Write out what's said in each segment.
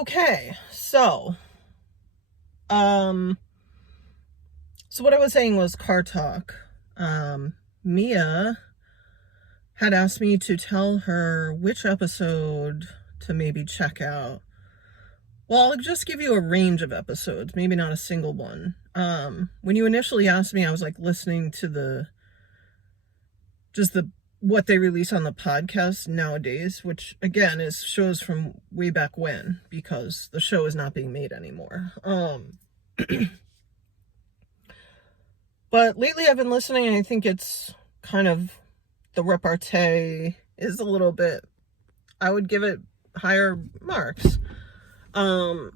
Okay, um, so what I was saying was car talk. Mia had asked me to tell her which episode to maybe check out. Well, I'll just give you a range of episodes, maybe not a single one. When you initially asked me, I was like listening to the what they release on the podcast nowadays, which again is shows from way back when, because the show is not being made anymore. But lately I've been listening, and I think it's kind of, the repartee is a little bit, I would give it higher marks. So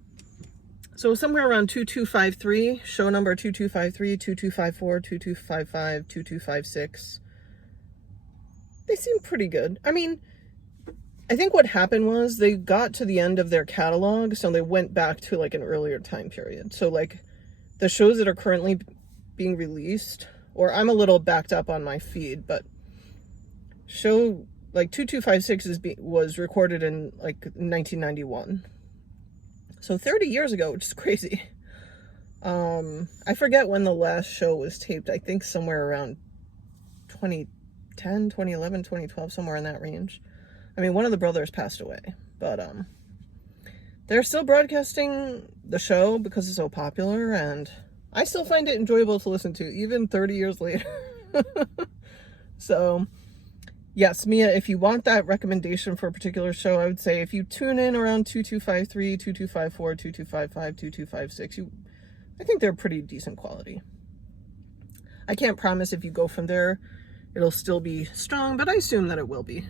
somewhere around 2253, show number 2253, 2254, 2255, 2256. They seem pretty good. I mean, I think what happened was they got to the end of their catalog, so they went back to like an earlier time period. So like the shows that are currently being released, or I'm a little backed up on my feed, but show like 2256 was recorded in like 1991. So 30 years ago, which is crazy. I forget when the last show was taped. I think somewhere around 2010, 2011, 2012, somewhere in that range. I mean, one of the brothers passed away, but they're still broadcasting the show because it's so popular, and I still find it enjoyable to listen to, even 30 years later. So, yes, Mia, if you want that recommendation for a particular show, I would say if you tune in around 2253, 2254, 2255, 2256, I think they're pretty decent quality. I can't promise if you go from there, it'll still be strong, but I assume that it will be.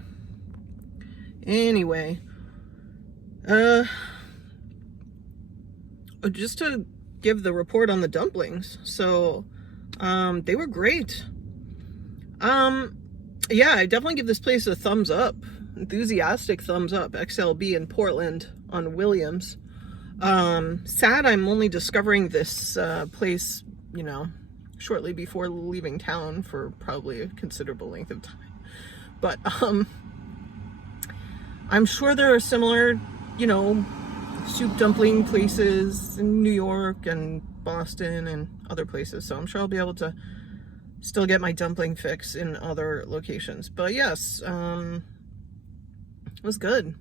Anyway, just to give the report on the dumplings. So, they were great. Yeah, I definitely give this place a thumbs up. Enthusiastic thumbs up. XLB in Portland on Williams. Sad I'm only discovering this place, shortly before leaving town for probably a considerable length of time. But, I'm sure there are similar, soup dumpling places in New York and Boston and other places. So I'm sure I'll be able to still get my dumpling fix in other locations. But yes, it was good.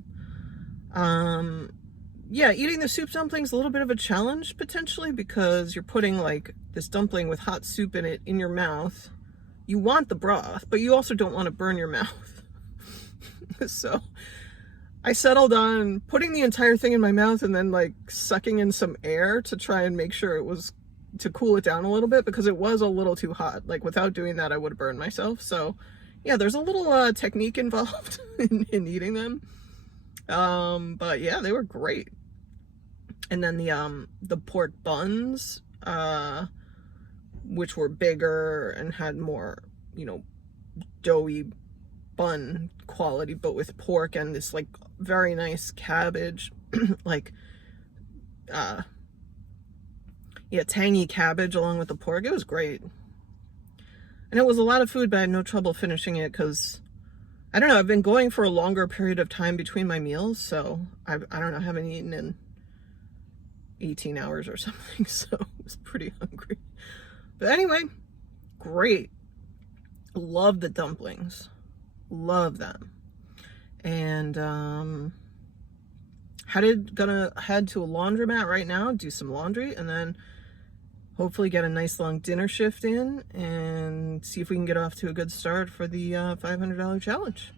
Yeah, eating the soup dumplings is a little bit of a challenge potentially, because you're putting like this dumpling with hot soup in it in your mouth. You want the broth, but you also don't want to burn your mouth. So I settled on putting the entire thing in my mouth and then like sucking in some air to try and make sure it was, to cool it down a little bit, because it was a little too hot. Like without doing that, I would have burned myself. So yeah, there's a little technique involved in eating them. But yeah, they were great. And then the pork buns, which were bigger and had more, doughy bun quality, but with pork and this like very nice cabbage, like tangy cabbage along with the pork. It was great. And it was a lot of food, but I had no trouble finishing it because, I don't know, I've been going for a longer period of time between my meals, so I don't know, I haven't eaten in 18 hours or something, so I was pretty hungry. But anyway, great. Love the dumplings. Love them. And gonna head to a laundromat right now, do some laundry, and then hopefully get a nice long dinner shift in and see if we can get off to a good start for the $500 challenge.